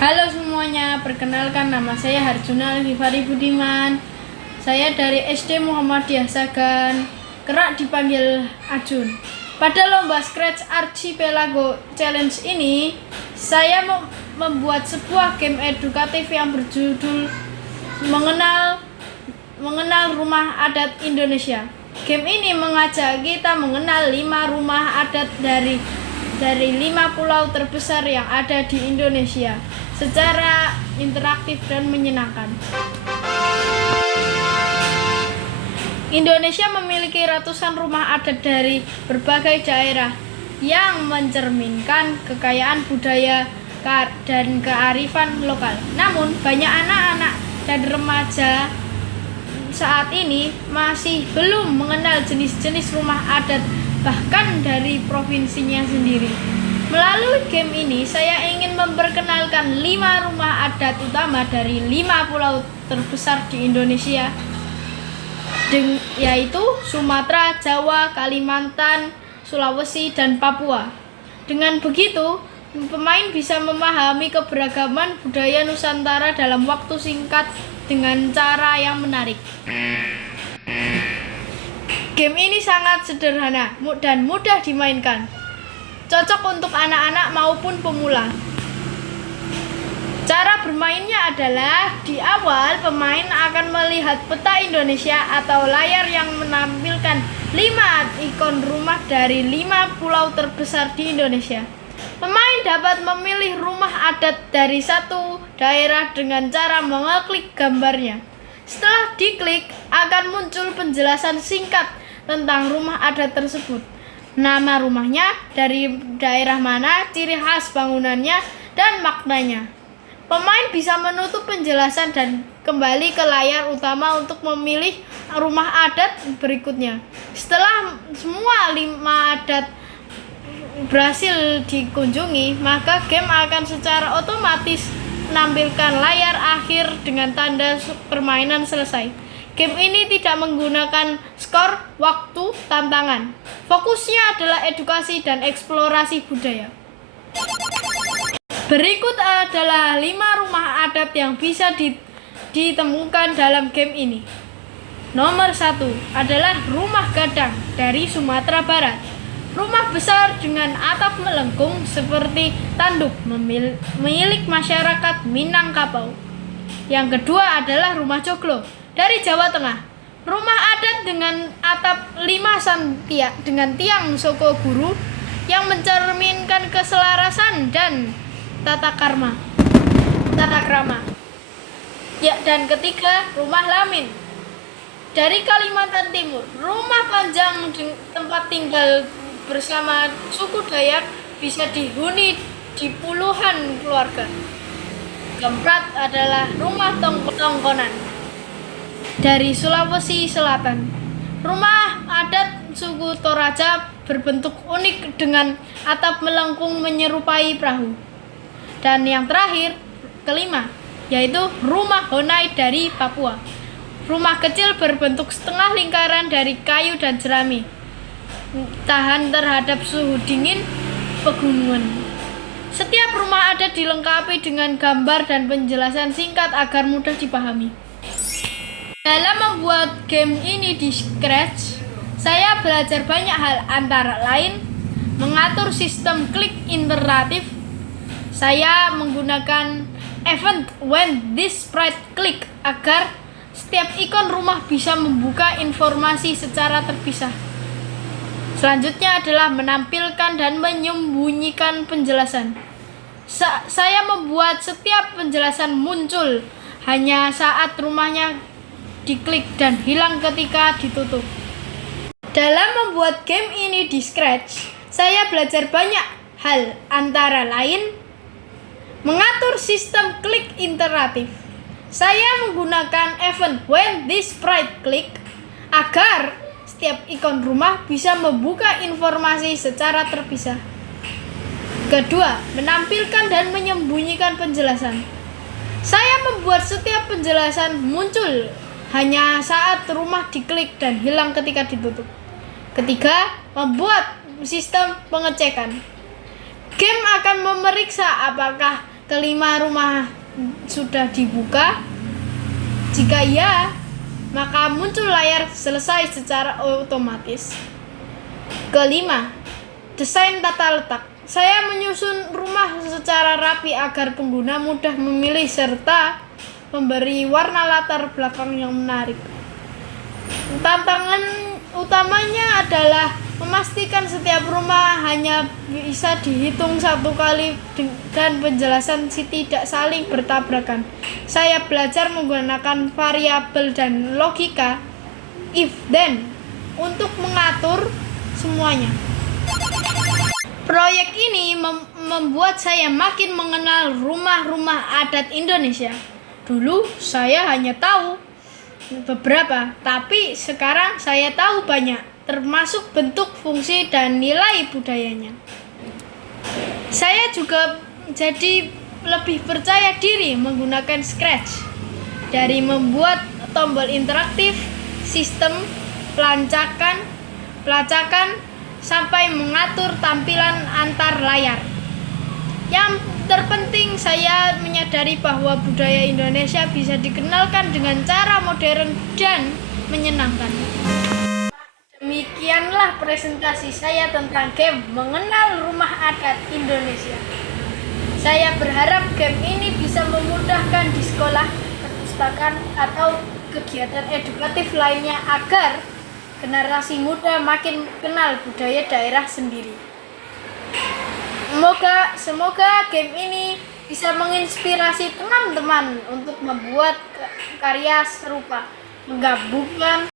Halo semuanya, perkenalkan nama saya Harjuna Alfifari Budiman. Saya dari SD Muhammadiyah Sagan, kerap dipanggil Ajun. Pada lomba Scratch Archipelago Challenge ini, saya membuat sebuah game edukatif yang berjudul Mengenal Rumah Adat Indonesia. Game ini mengajak kita mengenal 5 rumah adat dari 5 pulau terbesar yang ada di Indonesia secara interaktif dan menyenangkan. Indonesia memiliki ratusan rumah adat dari berbagai daerah yang mencerminkan kekayaan budaya dan kearifan lokal. Namun, banyak anak-anak dan remaja saat ini masih belum mengenal jenis-jenis rumah adat bahkan dari provinsinya sendiri. Melalui game ini, saya ingin memperkenalkan 5 rumah adat utama dari 5 pulau terbesar di Indonesia, yaitu Sumatera, Jawa, Kalimantan, Sulawesi, dan Papua. Dengan begitu, pemain bisa memahami keberagaman budaya Nusantara dalam waktu singkat dengan cara yang menarik. Game ini sangat sederhana dan mudah dimainkan, cocok untuk anak-anak maupun pemula. Cara bermainnya adalah di awal pemain akan melihat peta Indonesia atau layar yang menampilkan 5 ikon rumah dari 5 pulau terbesar di Indonesia. Pemain dapat memilih rumah adat dari satu daerah dengan cara mengeklik gambarnya. Setelah diklik, akan muncul penjelasan singkat tentang rumah adat tersebut. Nama rumahnya, dari daerah mana, ciri khas bangunannya, dan maknanya. Pemain bisa menutup penjelasan dan kembali ke layar utama untuk memilih rumah adat berikutnya. Setelah semua 5 adat berhasil dikunjungi, maka game akan secara otomatis menampilkan layar akhir dengan tanda permainan selesai. Game ini tidak menggunakan skor, waktu, tantangan. Fokusnya adalah edukasi dan eksplorasi budaya. Berikut adalah 5 rumah adat yang bisa ditemukan dalam game ini. Nomor 1 adalah Rumah Gadang dari Sumatera Barat. Rumah besar dengan atap melengkung seperti tanduk milik masyarakat Minangkabau. Yang kedua adalah Rumah Joglo dari Jawa Tengah. Rumah adat dengan atap 5 dengan tiang soko guru yang mencerminkan keselarasan dan tata krama. Ya, dan ketiga, Rumah Lamin dari Kalimantan Timur. Rumah panjang tempat tinggal bersama suku Dayak bisa dihuni di puluhan keluarga. Keempat adalah Rumah Tongkonan dari Sulawesi Selatan. Rumah adat suku Toraja berbentuk unik dengan atap melengkung menyerupai perahu. Dan yang terakhir, kelima, yaitu Rumah Honai dari Papua. Rumah kecil berbentuk setengah lingkaran dari kayu dan jerami, tahan terhadap suhu dingin pegunungan. Setiap rumah adat dilengkapi dengan gambar dan penjelasan singkat agar mudah dipahami. Dalam membuat game ini di Scratch, saya belajar banyak hal, antara lain mengatur sistem klik interaktif. Saya menggunakan event when this sprite click agar setiap ikon rumah bisa membuka informasi secara terpisah. Selanjutnya adalah menampilkan dan menyembunyikan penjelasan. Saya membuat setiap penjelasan muncul hanya saat rumahnya diklik dan hilang ketika ditutup. Dalam membuat game ini di Scratch, saya belajar banyak hal, antara lain mengatur sistem klik interaktif. Saya menggunakan event when this sprite click agar setiap ikon rumah bisa membuka informasi secara terpisah. Kedua, menampilkan dan menyembunyikan penjelasan. Saya membuat setiap penjelasan muncul hanya saat rumah diklik dan hilang ketika ditutup. Ketiga, membuat sistem pengecekan. Game akan memeriksa apakah kelima, rumah sudah dibuka? Jika iya, maka muncul layar selesai secara otomatis. Kelima, desain tata letak. Saya menyusun rumah secara rapi agar pengguna mudah memilih serta memberi warna latar belakang yang menarik. Tantangan utamanya adalah memastikan setiap rumah hanya bisa dihitung satu kali dan penjelasan tidak saling bertabrakan. Saya belajar menggunakan variabel dan logika if then untuk mengatur semuanya. Proyek ini membuat saya makin mengenal rumah-rumah adat Indonesia. Dulu saya hanya tahu beberapa, tapi sekarang saya tahu banyak, termasuk bentuk, fungsi, dan nilai budayanya. Saya juga jadi lebih percaya diri menggunakan Scratch, dari membuat tombol interaktif, sistem pelacakan, sampai mengatur tampilan antar layar. Yang terpenting, saya menyadari bahwa budaya Indonesia bisa dikenalkan dengan cara modern dan menyenangkan. Demikianlah presentasi saya tentang game Mengenal Rumah Adat Indonesia. Saya berharap game ini bisa memudahkan di sekolah, perpustakaan, atau kegiatan edukatif lainnya agar generasi muda makin kenal budaya daerah sendiri. Semoga game ini bisa menginspirasi teman-teman untuk membuat karya serupa, menggabungkan